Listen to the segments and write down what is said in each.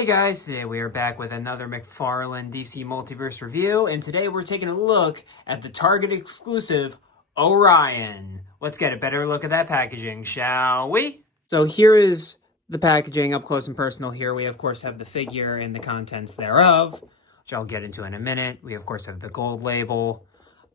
Hey guys, today we are back with another McFarlane DC Multiverse review, and today we're taking a look at the Target exclusive Orion. Let's get a better look at that packaging, shall we? So here is the packaging up close and personal. Here we of course have the figure and the contents thereof, which I'll get into in a minute. We of course have the gold label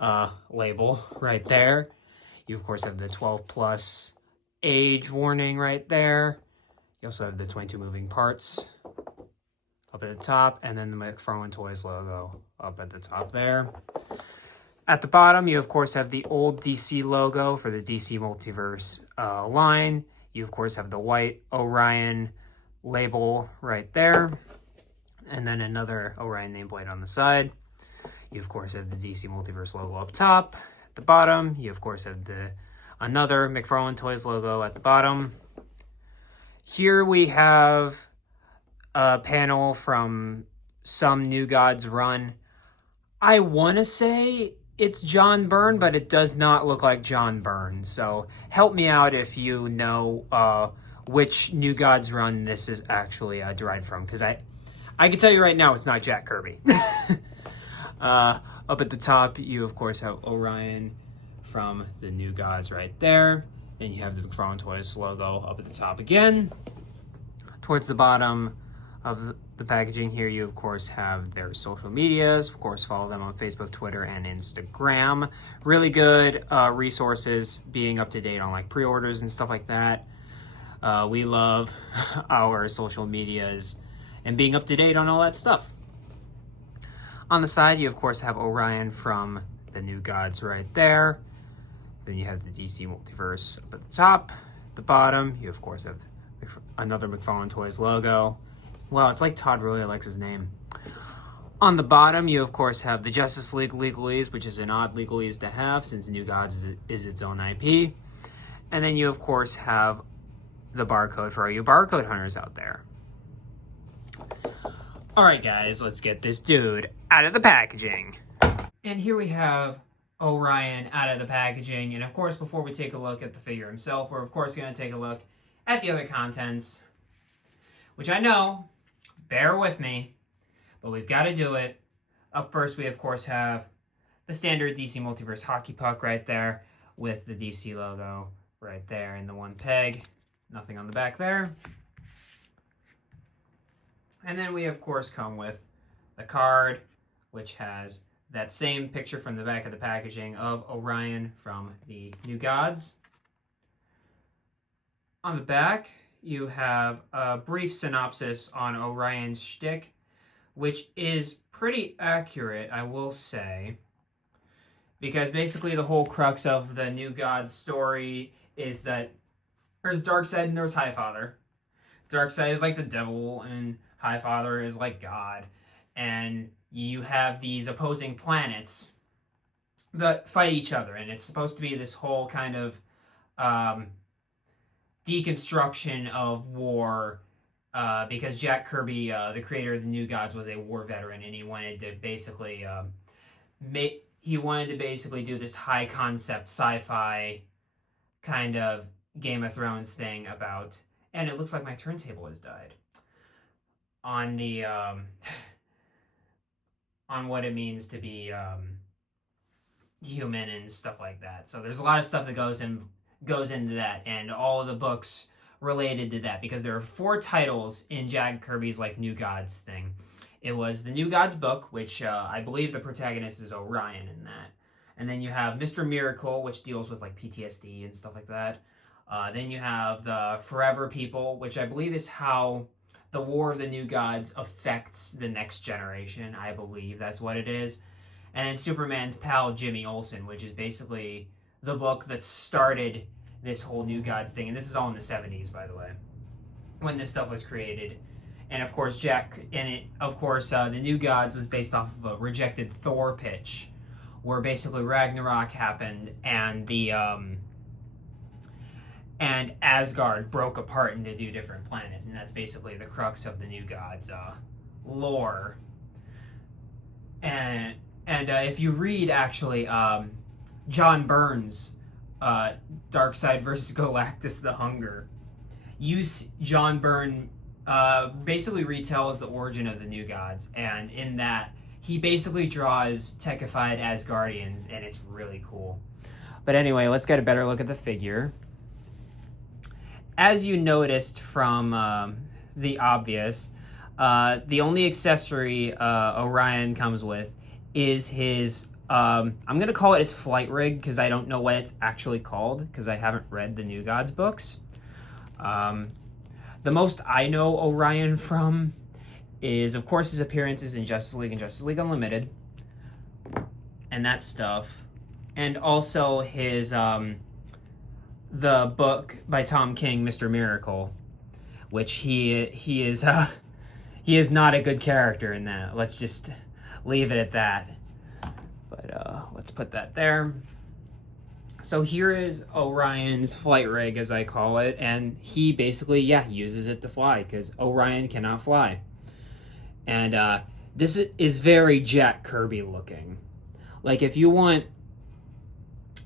right there. You of course have the 12 plus age warning right there. You also have the 22 moving parts up at the top, and then the McFarlane Toys logo up at the top there. At the bottom, you of course have the old DC logo for the DC Multiverse line. You of course have the white Orion label right there, and then another Orion nameplate on the side. You of course have the DC Multiverse logo up top. At the bottom, you of course have another McFarlane Toys logo at the bottom. Here we have a panel from some New Gods run. I want to say it's John Byrne, but it does not look like John Byrne. So help me out if you know which New Gods run this is actually derived from, because I can tell you right now it's not Jack Kirby. Up at the top, you of course have Orion from the New Gods right there. Then you have the McFarlane Toys logo up at the top again. Towards the bottom of the packaging here, you of course have their social medias. Of course, follow them on Facebook, Twitter, and Instagram. Really good resources, being up to date on like pre-orders and stuff like that. We love our social medias and being up to date on all that stuff. On the side, you of course have Orion from the New Gods right there. Then you have the DC Multiverse up at the top. At the bottom, you of course have another McFarlane Toys logo. Well, it's like Todd really likes his name. On the bottom, you of course have the Justice League legalese, which is an odd legalese to have since New Gods is its own IP. And then you of course have the barcode for all you barcode hunters out there. All right, guys, let's get this dude out of the packaging. And here we have Orion out of the packaging. And of course, before we take a look at the figure himself, we're of course going to take a look at the other contents, which I know, bear with me, but we've got to do it. Up first, we of course have the standard DC Multiverse hockey puck right there with the DC logo right there in the one peg. Nothing on the back there. And then we of course come with the card, which has that same picture from the back of the packaging of Orion from the New Gods. On the back, you have a brief synopsis on Orion's shtick, which is pretty accurate, I will say, because basically the whole crux of the New Gods story is that there's Darkseid and there's Highfather. Darkseid is like the devil, and Highfather is like God, and you have these opposing planets that fight each other, and it's supposed to be this whole kind of deconstruction of war, because Jack Kirby, the creator of the New Gods, was a war veteran, and he wanted to basically do this high concept sci-fi kind of Game of Thrones thing about, and it looks like my turntable has died, on the on what it means to be human and stuff like that. So there's a lot of stuff that goes into that, and all of the books related to that, because there are 4 titles in Jack Kirby's like New Gods thing. It was the New Gods book, which I believe the protagonist is Orion in that. And then you have Mr. Miracle, which deals with like PTSD and stuff like that. Then you have the Forever People, which I believe is how the War of the New Gods affects the next generation. I believe that's what it is. And then Superman's pal, Jimmy Olsen, which is basically the book that started this whole New Gods thing. And this is all in the 70s, by the way, when this stuff was created. And of course, the New Gods was based off of a rejected Thor pitch, where basically Ragnarok happened and and Asgard broke apart into 2 different planets, and that's basically the crux of the New Gods lore. And if you read actually John Byrne's Darkseid versus Galactus: The Hunger, John Byrne basically retells the origin of the new gods, and in that he basically draws techified Asgardians, and it's really cool. But anyway, let's get a better look at the figure. As you noticed from the obvious, the only accessory Orion comes with is his, I'm going to call it his flight rig, because I don't know what it's actually called, because I haven't read the New Gods books. The most I know Orion from is, of course, his appearances in Justice League and Justice League Unlimited, and that stuff. And also his, the book by Tom King, Mr. Miracle, which he is not a good character in that. Let's just leave it at that. But let's put that there. So here is Orion's flight rig, as I call it, and he basically, he uses it to fly, because Orion cannot fly. And this is very Jack Kirby looking. Like, if you want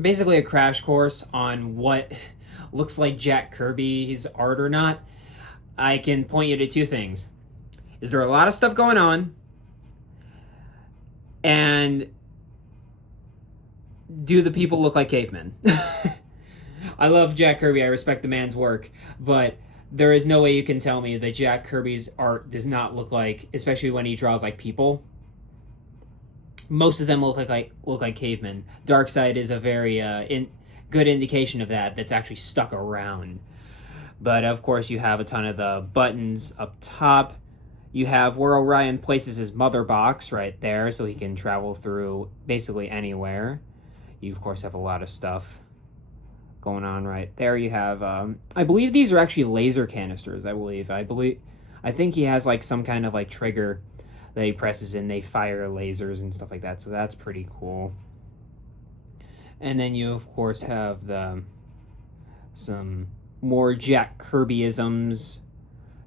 basically a crash course on what looks like Jack Kirby's art or not, I can point you to two things. Is there a lot of stuff going on? And do the people look like cavemen? I love Jack Kirby. I respect the man's work. But there is no way you can tell me that Jack Kirby's art does not look like, especially when he draws like people, most of them look like cavemen. Darkseid is a very good indication of that. That's actually stuck around. But of course, you have a ton of the buttons up top. You have where Orion places his mother box right there, so he can travel through basically anywhere. You of course have a lot of stuff going on right there. You have, I believe these are actually laser canisters. I think he has like some kind of like trigger that he presses and they fire lasers and stuff like that. So that's pretty cool. And then you of course have some more Jack Kirbyisms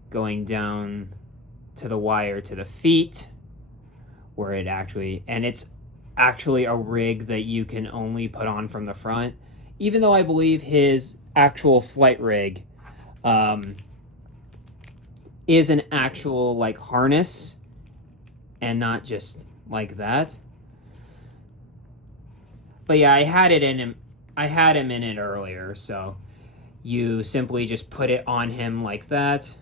going down to the wire to the feet, where it's actually a rig that you can only put on from the front, even though I believe his actual flight rig is an actual like harness and not just like that. But yeah, I had him in it earlier, so you simply just put it on him like that.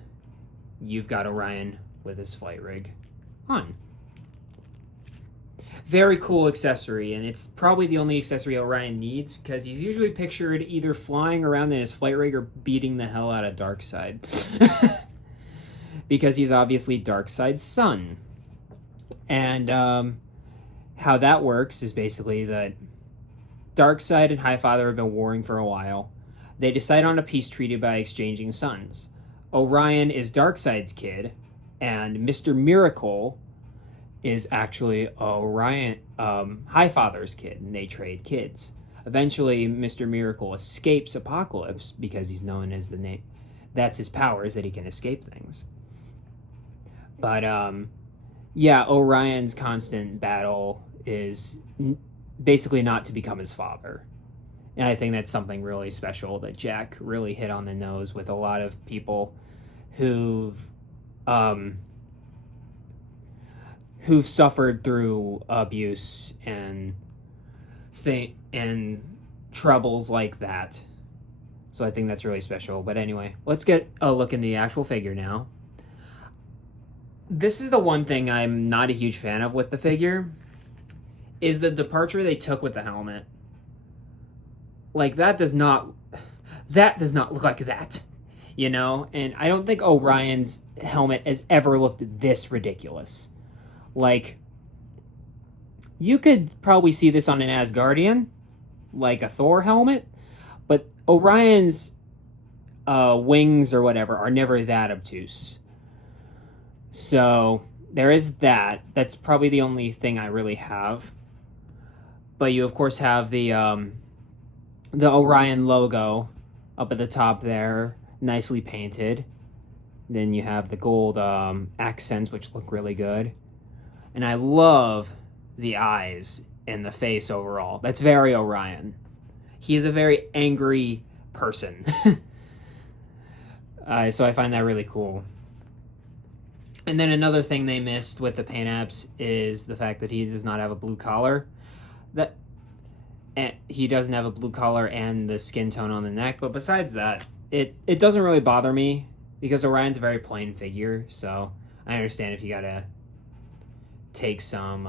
You've got Orion with his flight rig on. Very cool accessory, and it's probably the only accessory Orion needs, because he's usually pictured either flying around in his flight rig or beating the hell out of Darkseid. Because he's obviously Darkseid's son. And how that works is basically that Darkseid and Highfather have been warring for a while. They decide on a peace treaty by exchanging sons. Orion is Darkseid's kid, and Mr. Miracle is actually Orion, Highfather's kid, and they trade kids. Eventually, Mr. Miracle escapes Apocalypse because he's known as the name. That's his power, is that he can escape things. But Orion's constant battle is basically not to become his father. And I think that's something really special that Jack really hit on the nose with a lot of people who've suffered through abuse and troubles like that. So I think that's really special. But anyway, let's get a look in the actual figure now. This is the one thing I'm not a huge fan of with the figure, is the departure they took with the helmet. Like, that does not look like that, you know? And I don't think Orion's helmet has ever looked this ridiculous. Like, you could probably see this on an Asgardian, like a Thor helmet, but Orion's wings or whatever are never that obtuse. So there is that. That's probably the only thing I really have. But you of course have the Orion logo up at the top there, nicely painted. Then you have the gold accents, which look really good. And I love the eyes and the face overall. That's very Orion. He is a very angry person. So I find that really cool. And then another thing they missed with the paint apps is the fact that he does not have a blue collar. And he doesn't have a blue collar and the skin tone on the neck. But besides that, it doesn't really bother me because Orion's a very plain figure. So I understand if you gotta take some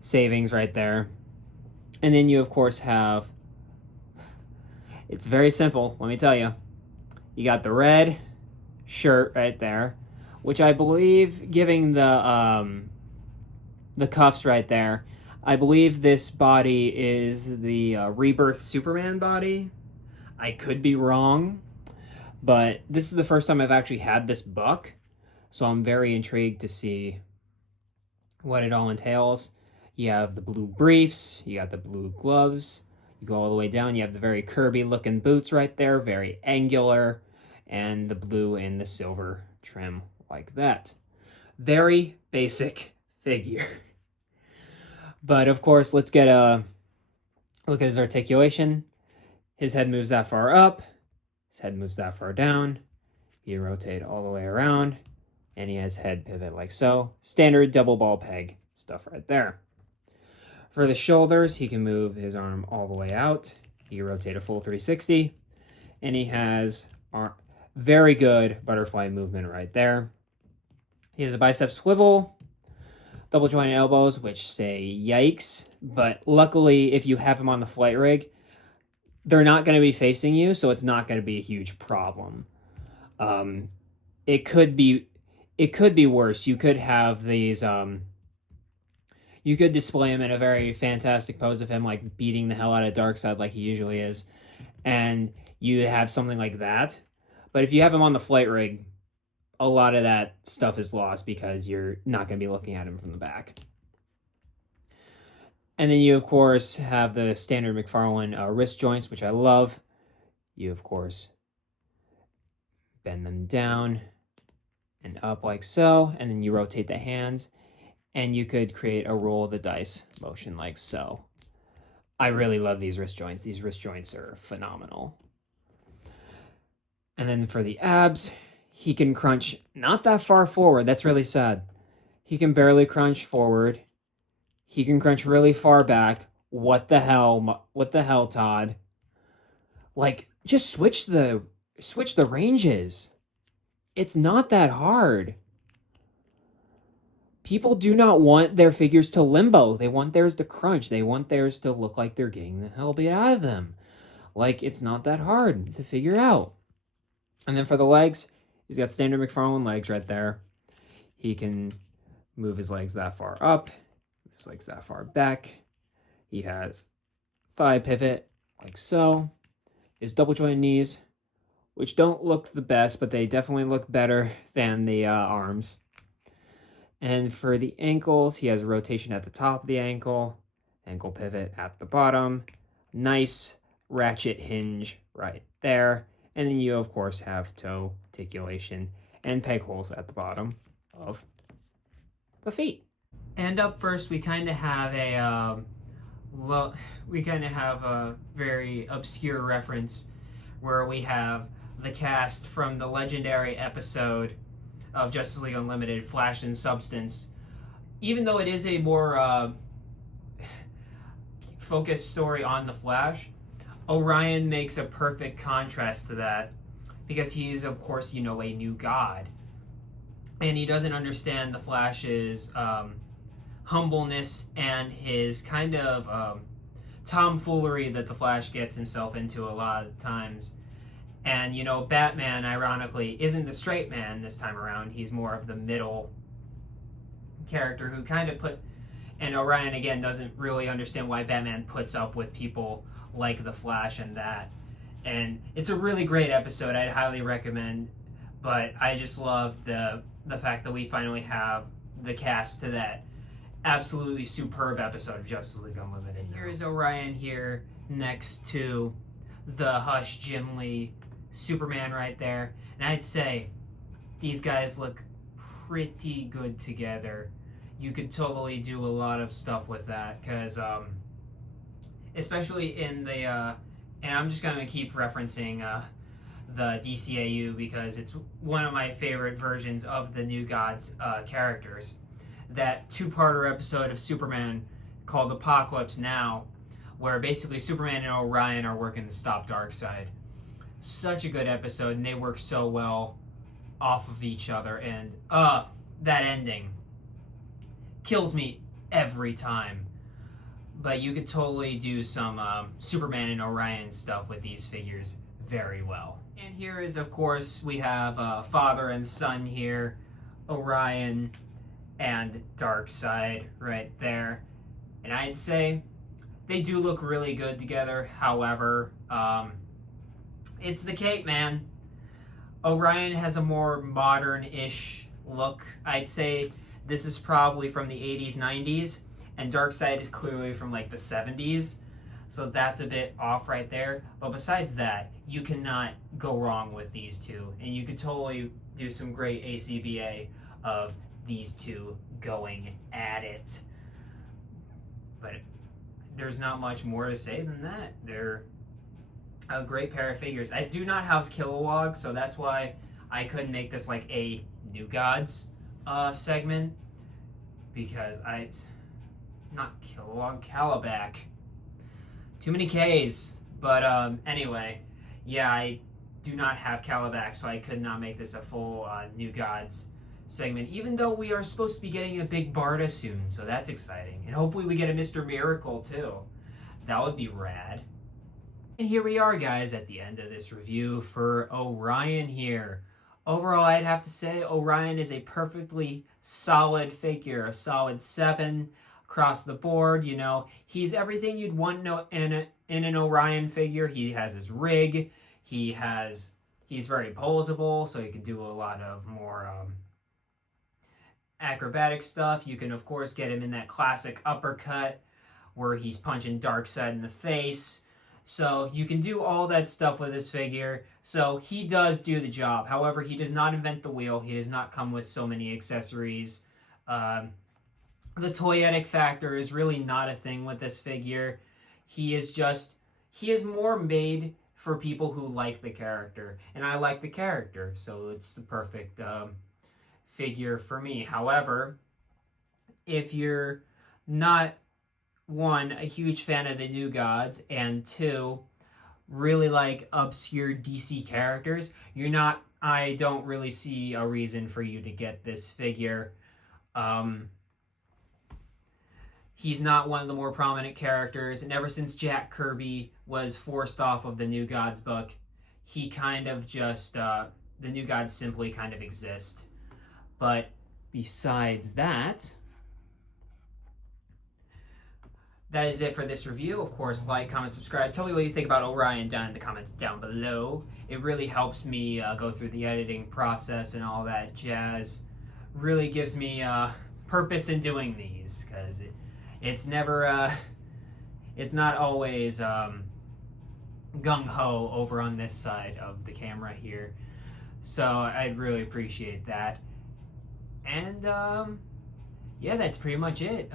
savings right there. And then you of course have, it's very simple, let me tell you. You got the red shirt right there, which I believe, giving the cuffs right there, I believe this body is the Rebirth Superman body. I could be wrong, but this is the first time I've actually had this book, so I'm very intrigued to see what it all entails. You have the blue briefs, you got the blue gloves, you go all the way down, you have the very Kirby looking boots right there, very angular, and the blue and the silver trim like that. Very basic figure. But of course, let's get a look at his articulation. His head moves that far up, his head moves that far down, you rotate all the way around, and he has head pivot like so. Standard double ball peg stuff right there. For the shoulders, he can move his arm all the way out. You rotate a full 360, and he has very good butterfly movement right there. He has a bicep swivel, double jointed elbows, which say yikes, but luckily if you have him on the flight rig, they're not going to be facing you, so it's not going to be a huge problem. It could be worse. You could have these you could display him in a very fantastic pose of him like beating the hell out of Darkseid like he usually is, and you have something like that. But if you have him on the flight rig, a lot of that stuff is lost because you're not going to be looking at him from the back. And then you, of course, have the standard McFarlane wrist joints, which I love. You, of course, bend them down and up like so, and then you rotate the hands, and you could create a roll of the dice motion like so. I really love these wrist joints. These wrist joints are phenomenal. And then for the abs, he can crunch not that far forward. That's really sad. He can barely crunch forward. He can crunch really far back. What the hell? What the hell, Todd? Like, just switch the ranges. It's not that hard. People do not want their figures to limbo. They want theirs to crunch. They want theirs to look like they're getting the hell beat out of them. Like, it's not that hard to figure out. And then for the legs, he's got standard McFarlane legs right there. He can move his legs that far up, his legs that far back. He has thigh pivot like so. His double jointed knees, which don't look the best, but they definitely look better than the arms. And for the ankles, he has a rotation at the top of the ankle pivot at the bottom. Nice ratchet hinge right there. And then you, of course, have toe articulation and peg holes at the bottom of the feet. And up first, we kind of have a very obscure reference where we have the cast from the legendary episode of Justice League Unlimited, Flash and Substance. Even though it is a more focused story on the Flash, Orion makes a perfect contrast to that because he is, of course, a new god. And he doesn't understand the Flash's humbleness and his kind of tomfoolery that the Flash gets himself into a lot of times. And, Batman, ironically, isn't the straight man this time around. He's more of the middle character who kind of and Orion, again, doesn't really understand why Batman puts up with people like the Flash and that. And it's a really great episode. I'd highly recommend. But I just love the fact that we finally have the cast to that absolutely superb episode of Justice League Unlimited. Here's Orion here next to the Hush Jim Lee Superman right there. And I'd say these guys look pretty good together. You could totally do a lot of stuff with that because especially in the and I'm just going to keep referencing the DCAU because it's one of my favorite versions of the New Gods characters. That two-parter episode of Superman called Apocalypse Now, where basically Superman and Orion are working to stop Darkseid. Such a good episode, and they work so well off of each other, and that ending kills me every time. But you could totally do some Superman and Orion stuff with these figures very well. And here is, of course, we have father and son here, Orion and Darkseid right there. And I'd say they do look really good together. However, it's the cape, man. Orion has a more modern-ish look. I'd say this is probably from the 80s, 90s, and Darkseid is clearly from like the 70s. So that's a bit off right there. But besides that, you cannot go wrong with these two. And you could totally do some great ACBA of these two going at it. But there's not much more to say than that. They're a great pair of figures. I do not have Kilowog, so that's why I couldn't make this like a New Gods segment. Because not Kilowog, Calabac. Too many K's. But anyway, yeah, I do not have Calabac, so I could not make this a full New Gods segment, even though we are supposed to be getting a big Barda soon, so that's exciting. And hopefully we get a Mr. Miracle too. That would be rad. And here we are, guys, at the end of this review for Orion here. Overall, I'd have to say Orion is a perfectly solid figure, a solid 7 across the board. You know, he's everything you'd want in an Orion figure. He has his rig. He's very posable, so you can do a lot of more acrobatic stuff. You can, of course, get him in that classic uppercut where he's punching Darkseid in the face. So you can do all that stuff with this figure. So he does do the job. However, he does not invent the wheel. He does not come with so many accessories. The toyetic factor is really not a thing with this figure. He is more made for people who like the character. And I like the character, so it's the perfect figure for me. However, if you're not, 1, a huge fan of the New Gods, and 2, really like obscure DC characters, I don't really see a reason for you to get this figure. He's not one of the more prominent characters, and ever since Jack Kirby was forced off of the New Gods book, he kind of just, the New Gods simply kind of exist. But besides that, that is it for this review. Of course, like, comment, subscribe. Tell me what you think about Orion down in the comments down below. It really helps me go through the editing process and all that jazz. Really gives me purpose in doing these, because it's never, it's not always gung-ho over on this side of the camera here. So I'd really appreciate that. And yeah, that's pretty much it.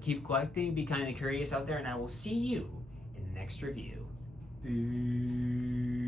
Keep collecting, be kind of curious out there, and I will see you in the next review. Bye.